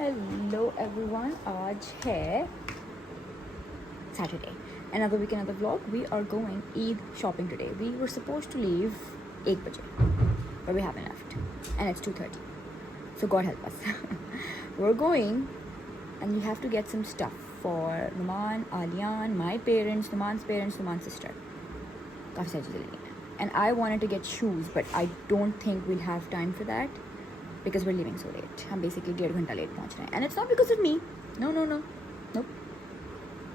Hello everyone, आज है Saturday. Another week, another vlog. We are going Eid shopping today. We were supposed to leave 8 baje, but we haven't left. And it's 2:30. So God help us. We're going and we have to get some stuff for Numan, Alian, my parents, Numan's sister. काफ़ी सारी चीज़ें लेनी हैं. And I wanted to get shoes, but I don't think we'll have time for that. Because we're leaving so late. हम basically 1.5 घंटा late पहुँच रहे हैं. And it's not because of me. No. Nope.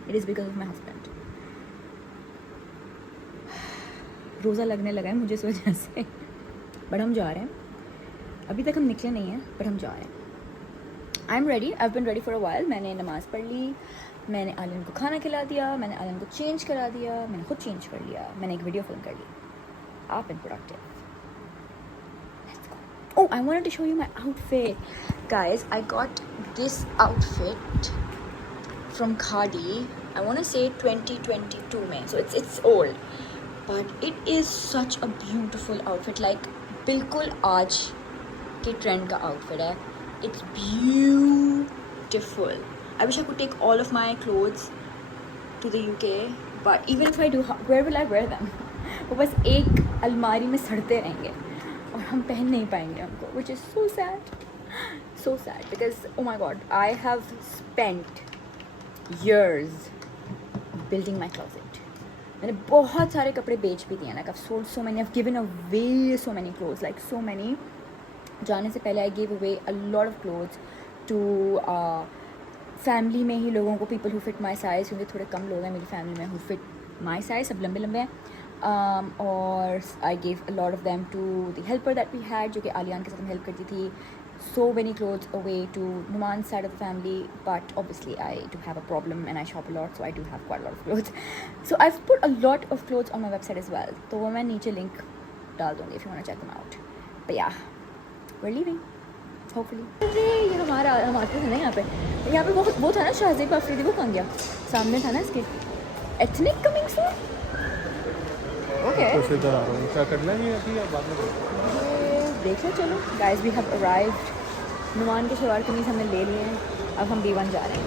It is because of my husband. रोज़ा लगने लगा है मुझे इस वजह से. But हम जा रहे हैं. अभी तक हम निकले नहीं हैं, but हम जा रहे हैं. I'm ready. I've been ready for a while. मैंने नमाज़ पढ़ ली. मैंने आलिन को खाना खिला दिया. मैंने आलिन को चेंज करा दिया. मैंने खुद चेंज कर लिया. मैंने एक वीडियो फिल्म कर ली. I've been productive. Oh, I wanted to show you my outfit. Guys, I got this outfit from Khadi. I want to say 2022 mein. So it's old. But it is such a beautiful outfit. Like, bilkul aaj ke trend ka outfit hai. It's beautiful. I wish I could take all of my clothes to the UK. But even if I do, where will I wear them? वो बस एक अलमारी में सड़ते रहेंगे. और हम पहन नहीं पाएंगे हमको, which is so sad because oh my god, I have spent years building my closet. मैंने बहुत सारे कपड़े बेच भी दिए. Like I've sold so many, I've given away so many clothes, like so many. जाने से पहले I gave away a lot of clothes to family में ही लोगों को, people who fit my size, क्योंकि थोड़े कम लोग हैं मेरी family में who fit my size, सब लंबे हैं. और I gave a lot of them to the helper that we had, जो कि आलियान के साथ हम help करती थी. So many clothes away to Numan's side of the family, but obviously I do have a problem and I shop a lot, so I do have quite a lot of clothes. So I've put a lot of clothes on my website as well. तो वो मैं नीचे link डाल दूँगी if you want to check them out. But yeah, we're leaving. Hopefully. अरे ये हमारा हम आते थे ना यहाँ पे. यहाँ पे वो था ना शाहज़ेब अफरीदी, वो कहाँ गया? सामने था ना इसके. Ethnic coming soon? Okay. तो इधर आ रहा हूँ. क्या करना है अभी या बाद में? देख लो. चलो guys, we have arrived. Numan के शलवार कमीज़ हमने ले लिए हैं. अब हम B1 जा रहे हैं.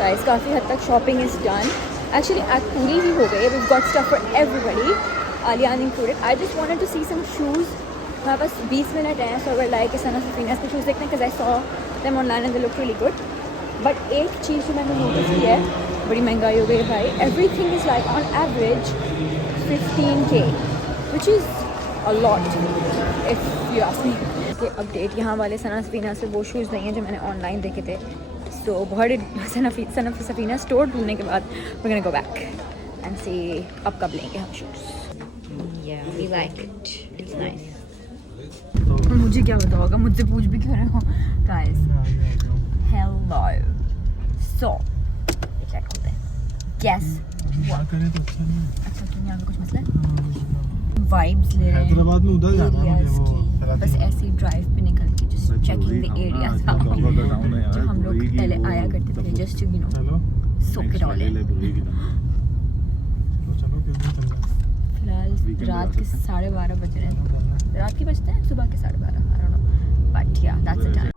Guys, काफ़ी हद तक shopping is done. Actually आज पूरी ही हो गई. We've got stuff for everybody, Alian included. I just wanted to see some shoes. हमारे पास 20 मिनट हैं, so we're like Sana Safina's के shoes देखने, because I saw them online and they look really good. But एक चीज़ जो मैंने notice की है, बड़ी महंगाई हो गई है भाई. Everything is like on average 15K, which is a lot if you ask me. कि अपडेट यहाँ वाले सना सफीना से वो शूज़ नहीं हैं जो मैंने ऑनलाइन देखे थे. सो बहुत सना सफीना स्टोर ढूंढने के बाद we gonna go back and see अब कब लेंगे हम शूज़. या we like it, it's nice. मुझे क्या पता होगा, मुझसे पूछ भी क्यों रहे हो गाइस. Hello. So, चेक होते हैं. Guess what? अच्छा क्यों यहाँ पे कुछ मसला है? Vibes ले रहे हैं. हैदराबाद में उधर जाना है मुझे वो. बस ऐसे ही ड्राइव पे निकल के just checking the area था. जो हम लोग पहले आया करते थे, just to you know soak it all in. फिलहाल रात के 12:30 बज रहे हैं. रात के बजते हैं, सुबह के 12:30. I don't know. But yeah, that's the time.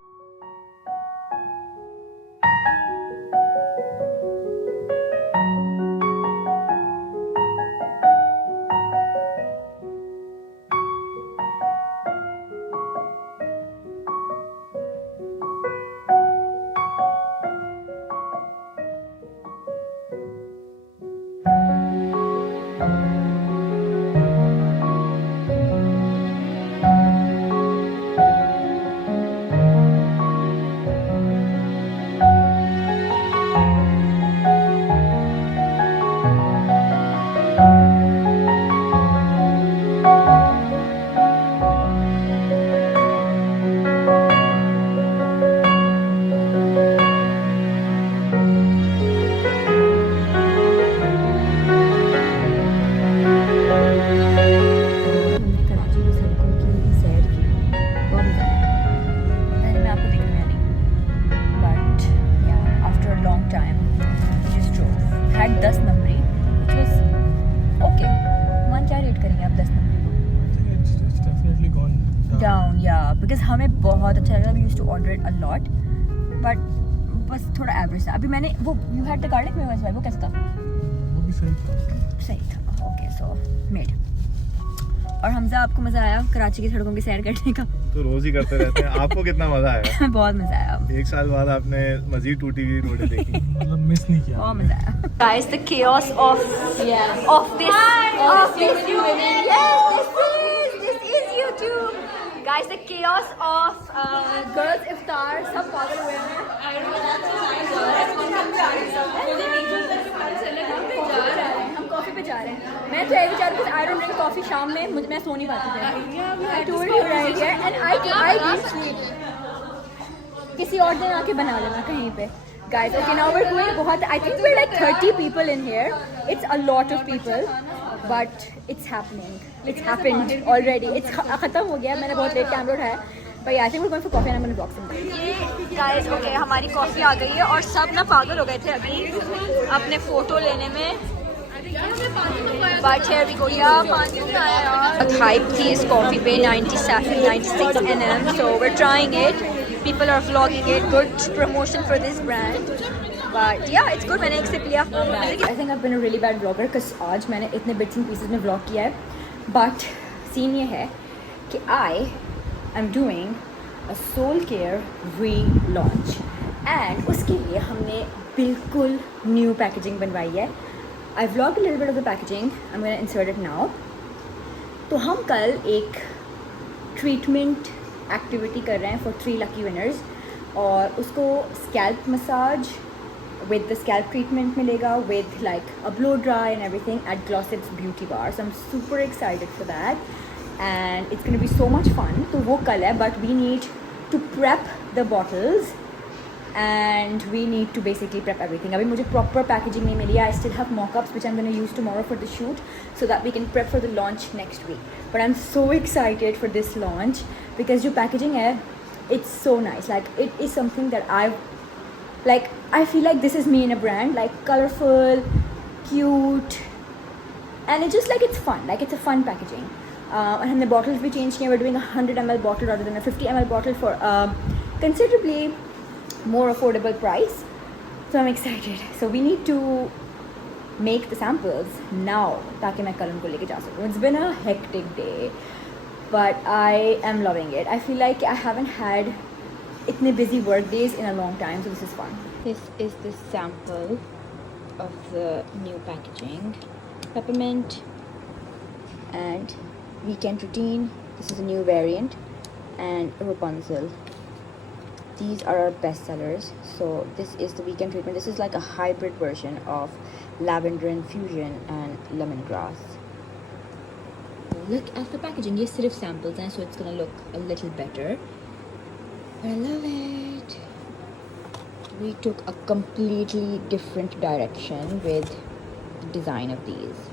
down, yeah, because हमें बहुत अच्छा लगा. We used to order it a lot, but बस थोड़ा average था. अभी मैंने वो you had the garlic मेरे पास वो कैसा था? वो भी सही था. सही था. Okay, so made. और हमजा आपको मजा आया कराची की सड़कों की सैर करने का? तो रोज ही करते रहते हैं. आपको कितना मजा आया? बहुत मजा आया. 1 साल बाद आपने मजीद टूटी हुई रोडें देखी. मतलब मिस नहीं किया. बहुत मजा आया. Guys, the chaos of this YouTube. Yes, this is YouTube. Guys, the chaos of girls iftar. सब पागल हुए हैं. हम कॉफी पे जा रहे हैं. मैं तो यही विचार because I don't drink coffee शाम में मैं सो नहीं पाती थी. I told you right here and I didn't sleep. किसी और दिन आके बना लेना कहीं पे. Guys, okay, now we're going बहुत. I think we're like 30 people in here. It's a lot of people, but it's happening. It's happened already. It's खत्म हो गया. मैंने बहुत लेट कैमरा उठाया. But yeah, I think we're going for coffee and I'm going to vlog some. ये guys, okay, हमारी coffee आ गई है और सब ना पागल हो गए थे अभी अपने फोटो लेने में. But here we go. Yeah, पानी नहीं आया यार. Hype थी इस कॉफी पे 96 nm. So we're trying it. People are vlogging it. Good promotion for this brand. But yeah, it's good. मैंने एक सिप लिया. I think I've been a really bad vlogger because आज मैंने इतने bits and pieces में vlog किया है. But scene ये है कि I'm doing a soul care relaunch and उसके लिए हमने बिल्कुल new packaging बनवाई है. I vlogged a little bit of the packaging. I'm going to insert it now. तो हम कल एक treatment activity कर रहे हैं for 3 lucky winners और उसको scalp massage with the scalp treatment मिलेगा with like a blow dry and everything at Glossip's Beauty Bar. So I'm super excited for that and it's going to be so much fun. तो वो कल है but we need to prep the bottles and we need to basically prep everything. अभी मुझे proper packaging नहीं मिली. I still have mock-ups which I'm going to use tomorrow for the shoot so that we can prep for the launch next week. But I'm so excited for this launch because जो packaging है, it's so nice. Like it is something that I feel like this is me in a brand, like colorful, cute, and it's just like it's fun. Like it's a fun packaging. And हमने bottles भी change किए. We're doing a 100 ml bottle rather than a 50 ml bottle for considerably more affordable price. So I'm excited. So we need to make the samples now ताकि मैं कल उनको लेके जा सकूँ. It's been a hectic day but I am loving it. I feel like I haven't had इतने busy work days in a long time, so this is fun. This is the sample of the new packaging. Peppermint and weekend routine. This is a new variant and Rapunzel. These are our best sellers. So this is the weekend treatment. This is like a hybrid version of lavender infusion and lemongrass. Look at the packaging. ये सिर्फ samples हैं, so it's gonna look a little better. But I love it. We took a completely different direction with the design of these.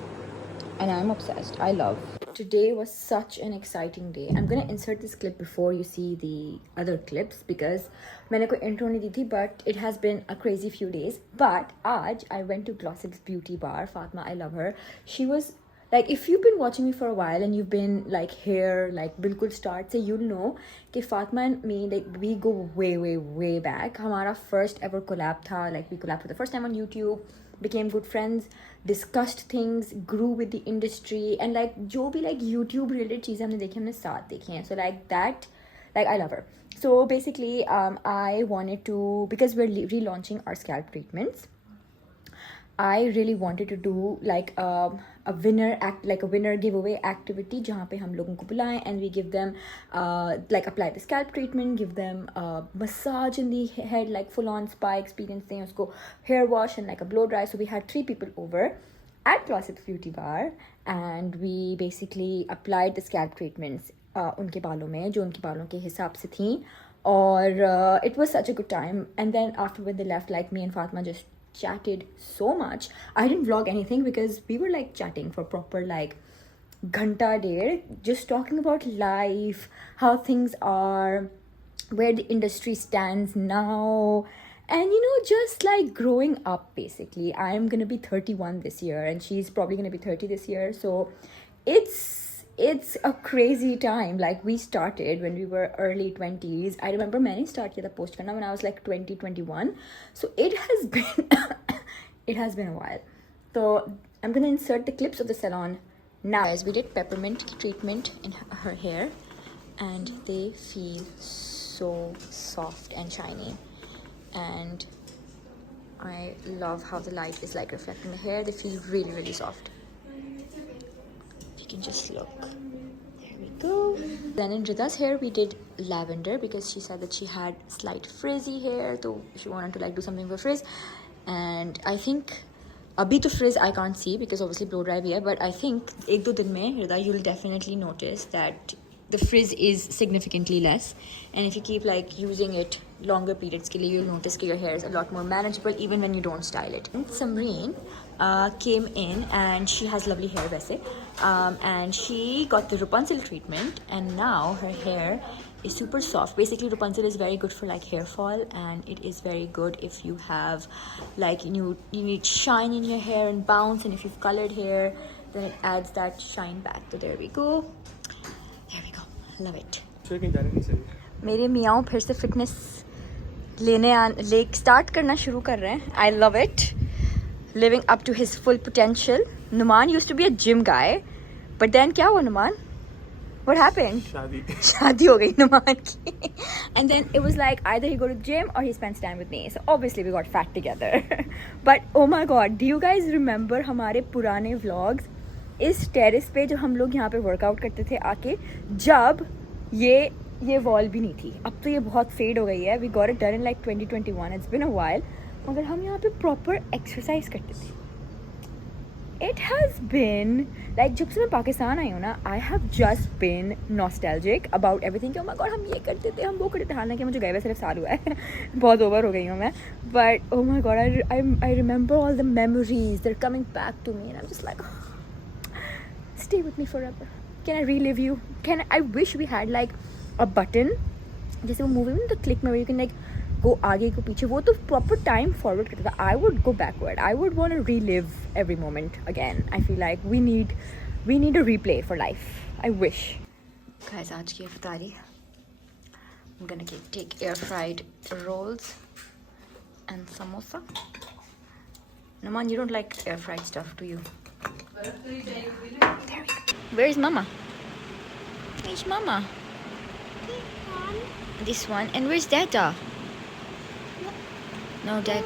And I'm obsessed. I love. Today was such an exciting day. I'm gonna insert this clip before you see the other clips because मैंने कोई intro नहीं दी थी, but it has been a crazy few days. But आज I went to Glossip's Beauty Bar. Fatma, I love her. She was like, if you've been watching me for a while and you've been like here, like बिल्कुल start से, you'll know कि Fatma and me, like we go way back. हमारा first ever collab था. Like we collabed for the first time on YouTube. Became good friends, discussed things, grew with the industry, and like जो भी like YouTube related चीज़ें हमने देखी हमने साथ देखी हैं. So like that, like I love her. So basically, I wanted to, because we're relaunching our scalp treatments, I really wanted to do like a winner giveaway activity जहाँ पे हम लोगों को बुलाएं and we give them like apply the scalp treatment, give them massage in the head, like full on spa experience दें उसको, hair wash and like a blow dry. So we had 3 people over at Glossip's Beauty Bar and we basically applied the scalp treatments उनके बालों में जो उनके बालों के हिसाब से थी और it was such a good time. And then after when they left, like me and Fatma just chatted so much. I didn't vlog anything because we were like chatting for proper like ghanta der, just talking about life, how things are, where the industry stands now, and you know, just like growing up basically. I'm gonna be 31 this year and she's probably gonna be 30 this year, so it's it's a crazy time. Like we started when we were early 20s. I remember मैंने start किया था post करना when I was like 2021. So it has been it has been a while. So I'm gonna insert the clips of the salon now. Guys, we did peppermint treatment in her hair, and they feel so soft and shiny. And I love how the light is like reflecting the hair. They feel really, really soft. You can just look. There we go. Then in Rida's hair we did lavender because she said that she had slight frizzy hair, so she wanted to like do something for frizz. And I think abhi to frizz I can't see because obviously blow dry bhi hai, but I think 1-2 din mein Rida you'll definitely notice that the frizz is significantly less, and if you keep like using it longer periods ke liye, you'll notice that your hair is a lot more manageable even when you don't style it. Samreen came in and she has lovely hair वैसे, and she got the Rapunzel treatment, and now her hair is super soft. Basically Rapunzel is very good for like hair fall, and it is very good if you have like you need shine in your hair and bounce, and if you've colored hair then it adds that shine back. So there we go, love it. मेरे मियाँ फिर से fitness ले start करना शुरू कर रहे हैं. I love it. Living up to his full potential. Numan used to be a gym guy, but then क्या हुआ Numan? What happened? शादी हो गई Numan की. And then it was like either he go to the gym or he spends time with me. So obviously we got fat together. But oh my god, do you guys remember हमारे पुराने vlogs? इस terrace पे जब हम लोग यहाँ पे workout करते थे आके, जब ये वॉल भी नहीं थी. अब तो ये बहुत फेड हो गई है. We got it done in like 2021. It's been a while. मगर हम यहाँ पे प्रॉपर एक्सरसाइज करते थे. इट हैज़ बिन लाइक जब से मैं पाकिस्तान आई हूँ ना, I have just been nostalgic about everything. My God हम ये करते थे, हम वो करते थे. हालांकि मुझे गए हुए सिर्फ साल हुआ है. बहुत ओवर हो गई हूँ मैं. But oh my god, I remember all the memories that are coming back to me, and I am just like stay with me forever. Can I relive you? I wish we had like a button जैसे वो movie में तो click में, you can like go आगे को पीछे. वो तो proper time forward करता था. I would go backward. I would want to relive every moment again. I feel like we need a replay for life. I wish. Guys, आज की इफ्तारी. I'm gonna take air fried rolls and samosa. Naman, you don't like air fried stuff, do you? There we go. Where's Mama? Where's Mama? This one. And where's Dada? No, Dad.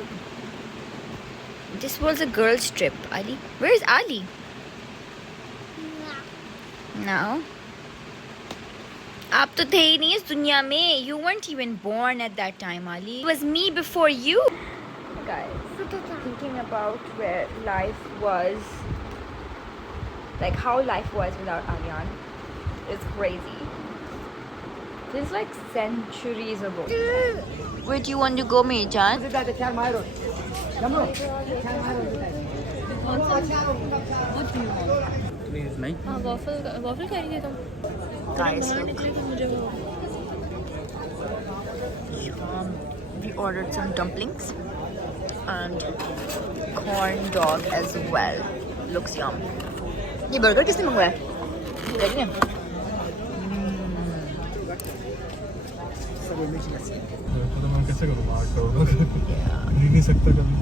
This was a girls' trip. Ali. Where's Ali? No. आप तो थे ही नहीं इस दुनिया में. You weren't even born at that time, Ali. It was me before you. Guys, thinking about where life was, like how life was without Aryan, is crazy. It's like centuries ago. Where do you want to go, Mejan? waffle खा रही है तुम? Guys, look. We ordered some dumplings and corn dog as well. Looks yum. ये burger किसने मंगवाया? देखिए. तो मैं कैसे करूँ? मार्क करूँ नहीं सकता कभी.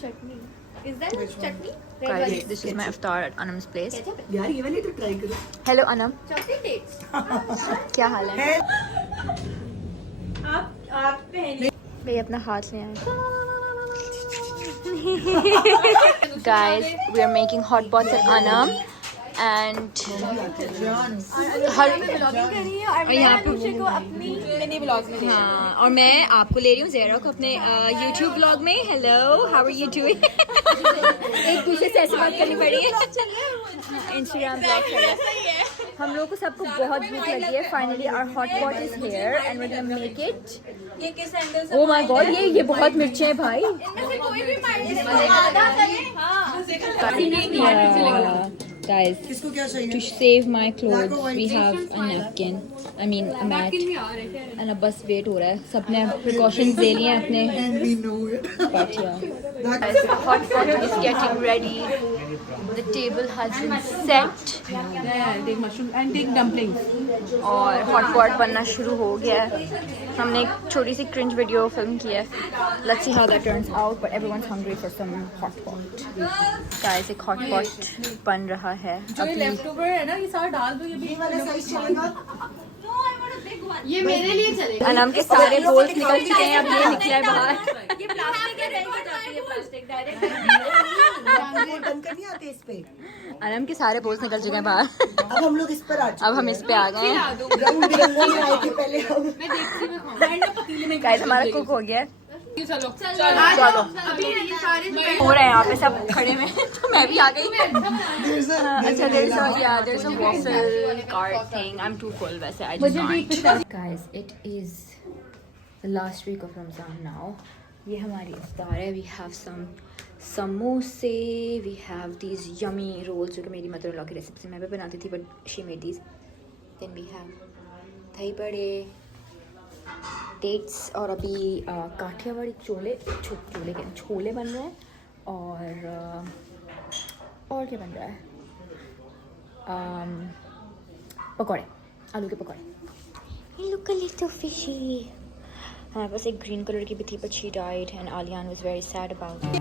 Chutney. Is that a chutney? Guys, this is my iftar at Anam's place. यार ये वाली तो ट्राई करो. Hello Anam. Chutney dates. क्या हाल है? आप पहले भाई अपना हाथ ले आए. Guys, we are making hot pots at Anam and और यहाँ पे अनुषा को अपनी नई ब्लॉग में हाँ, और मैं आपको ले रही हूँ ज़ेरा को अपने YouTube ब्लॉग में. Hello, how are you doing? एक दूसरे से ऐसे बात करनी पड़ी है. इंस्टाग्राम ब्लॉग चल रहा है. हम लोगों को सबको बहुत भूख लगी है. Finally our hot pot is here and we gonna make it. ये किस एंगल से? ओह माय गॉड, ये बहुत मिर्ची है भाई. इनमें से कोई भी आधा करें. हाँ. Guys, to save my clothes, we have a napkin. I mean a mat. And अब बस wait हो रहा है. सबने precautions ले लिए हैं अपने. And we know it. But yeah. Guys, the hot pot is getting ready. The table has been set. Take mushroom and take dumplings. और hot pot बनना शुरू हो गया है. हमने एक छोटी सी cringe video film की है. Let's see how that turns out. But everyone's hungry for some hot pot. Guys, एक hot pot बन रहा है. जो ये leftover है ना, ये सारा डाल दो. ये वाला साइज चलेगा. ये मेरे लिए चलेगा. अनम के सारे बोल्स निकल चुके हैं. अब ये निकला है बाहर. ये प्लास्टिक है, नहीं जाती है प्लास्टिक डायरेक्ट. बंद करनी आती है इस पे. अनम के सारे बोल्स निकल चुके हैं बाहर. अब हम लोग इस पर आ चुके अब हम इस पे आ गए हैं. रंग बिरंगे में आए थे पहले हम. मैं देखती हूँ पतीले में. गाइस, हमारा कुक हो गया है. चलो चलो. अभी ये सारे हो रहे हैं यहाँ पे सब खड़े में. तो मैं भी आ गई. अच्छा, there's a waffle cart thing. I'm too full वैसे. I just can't. Guys, it is the last week of Ramadan now. ये हमारी इफ्तार है. We have some समोसे. We have these yummy rolls जो कि मेरी मदर-in-law की रेसिपी से मैं भी बनाती थी, but she made these. Then we have दही बड़े, डेट्स और अभी काठियावाड़ी छोले बन रहे हैं. और क्या बन रहा है? पकौड़े, आलू के पकौड़े. Look a little fishy. हमारे पास एक ग्रीन कलर की भी थी, but she died and Aliyan was very sad about it.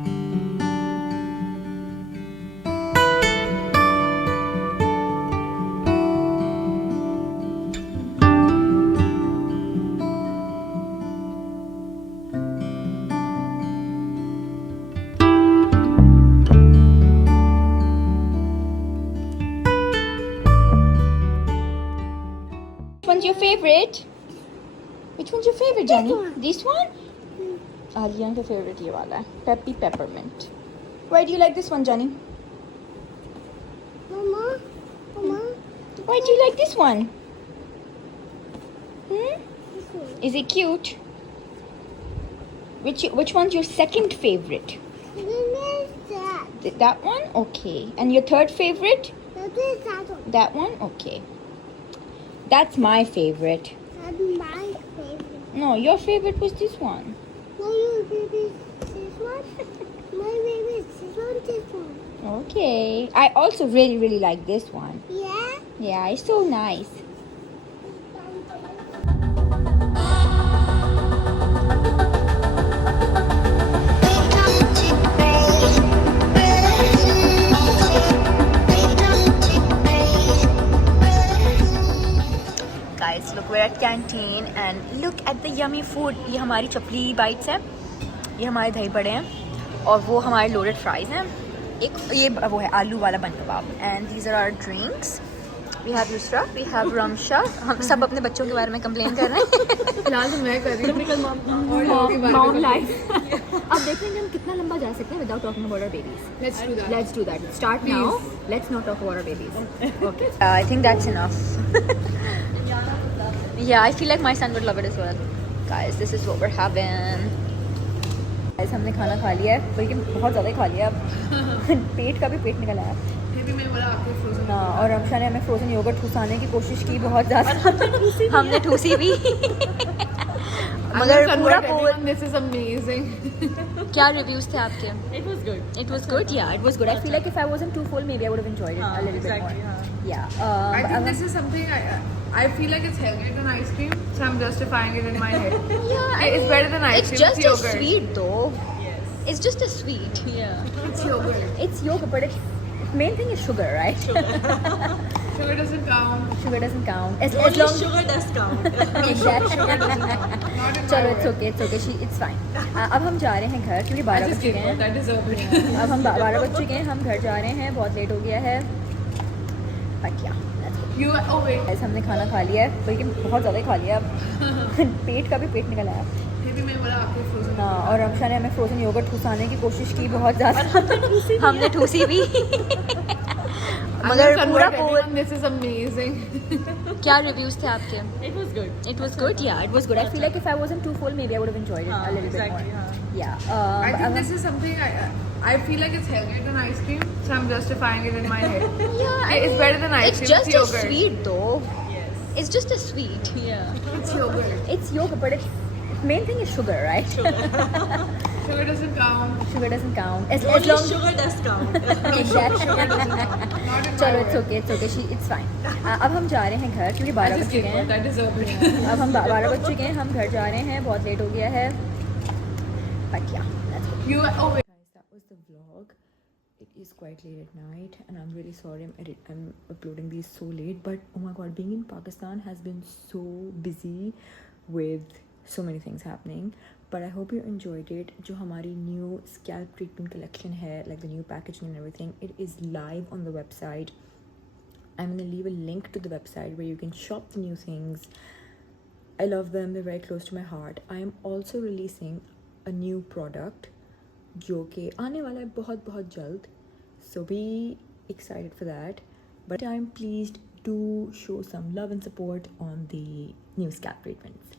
Which one's your favorite? Which one's your favorite, Jenny? This one? Aliyan का favorite ये वाला है, Peppy Peppermint. Why do you like this one, Jenny? Mama. Why do you like this one? Is it cute? Which one's your second favorite? That one? Okay. And your third favorite? That one? Okay. That's my favorite. That's my favorite. No, your favorite was this one. My baby is this one. My baby is this one. Okay. I also really like this one. Yeah? Yeah, it's so nice. Guys, look, we're at canteen and look at the yummy food. ये हमारी chapli bites हैं, ये हमारे दही बड़े हैं और वो हमारे loaded fries हैं. एक ये वो है आलू वाला बन कबाब. And these are our drinks. We have Yusra, we have Ramsha. हम सब अपने बच्चों के बारे में complain कर रहे हैं. फिलहाल तो मैं कर रही हूँ. Mom life. अब देखेंगे हम कितना लंबा जा सकते हैं without talking about our babies. Let's do that. Let's do that. Start now. Let's not talk about our babies. Okay. I think that's enough. Yeah, I feel like my son would love it as well. Guys, this is what we're having. Guys, हमने खाना खा लिया है, बल्कि बहुत ज़्यादा ही खा लिया. पेट का भी पेट निकल आया. हाँ, और रमशा ने हमें फ्रोजन योगर्ट ठूसाने की कोशिश की बहुत ज़्यादा. हमने ठूसी भी. मगर पूरा This is amazing. क्या रिव्यूज थे आपके? It was good. It was good, yeah, it was good. I feel like if I wasn't too full, maybe I would have enjoyed it a little bit more. Yeah. I think this is something I feel like it's healthier than ice cream, so I'm justifying it in my head. Yeah, It's better than ice it's cream. just It's a yogurt. sweet though. It's just a sweet. Yeah. It's yogurt. It's yogurt, but it's main thing is sugar, right? Sugar doesn't count. Sugar doesn't count. As long sugar does count. exactly. Not in चलो, my it's way. okay, it's okay. It's fine. अब हम जा रहे हैं घर क्योंकि I 12 just बज चुके did what I हैं. deserve it. अब हम 12 बज चुके हैं. हम घर जा रहे हैं. बहुत लेट हो गया है. But yeah, let's go. You oh wait. Guys, हमने खाना खा लिया है, बल्कि बहुत ज़्यादा ही खा लिया. पेट का भी पेट निकल आया. Maybe मैं बोला आपके frozen. हाँ, और रमशा ने हमें फ्रोजन योगर्ट ठूसाने की कोशिश की बहुत ज़्यादा. हमने ठूसी भी. मगर पूरा पोल This is amazing. क्या रिव्यूज थे आपके? It was good. It was good, yeah, it was good. I feel like if I wasn't too full, maybe I would have enjoyed it a little exactly, bit more. हाँ. Yeah. I but think this is something I feel like it's healthier than ice cream, so I'm justifying it in my head. yeah, It's better than ice it's cream. just It's a yogurt. sweet though. Yes. It's just a sweet. Yeah. It's yogurt. It's yogurt, but it's main thing is sugar, right? Sugar doesn't count. Sugar doesn't count. As long sugar does count. exactly. Not in my चलो way. it's okay. It's fine. अब हम जा रहे हैं घर क्योंकि I 12 just बज चुके gave हैं. birth. I deserve it. अब हम 12 बज चुके हैं, हम घर जा रहे हैं, बहुत लेट हो गया है. But yeah, let's go. You oh wait. Guys, that was the vlog. It is quite late at night and I'm really sorry I'm uploading these so late, but oh my god, being in Pakistan has been so busy with so many things happening. But I hope you enjoyed it. जो हमारी new scalp treatment collection है, like the new packaging and everything, it is live on the website. I'm gonna leave a link to the website where you can shop the new things. I love them, they're very close to my heart. I am also releasing a new product जो कि आने वाला है बहुत बहुत जल्द. So be excited for that. But I'm pleased to show some love and support on the new scalp treatments.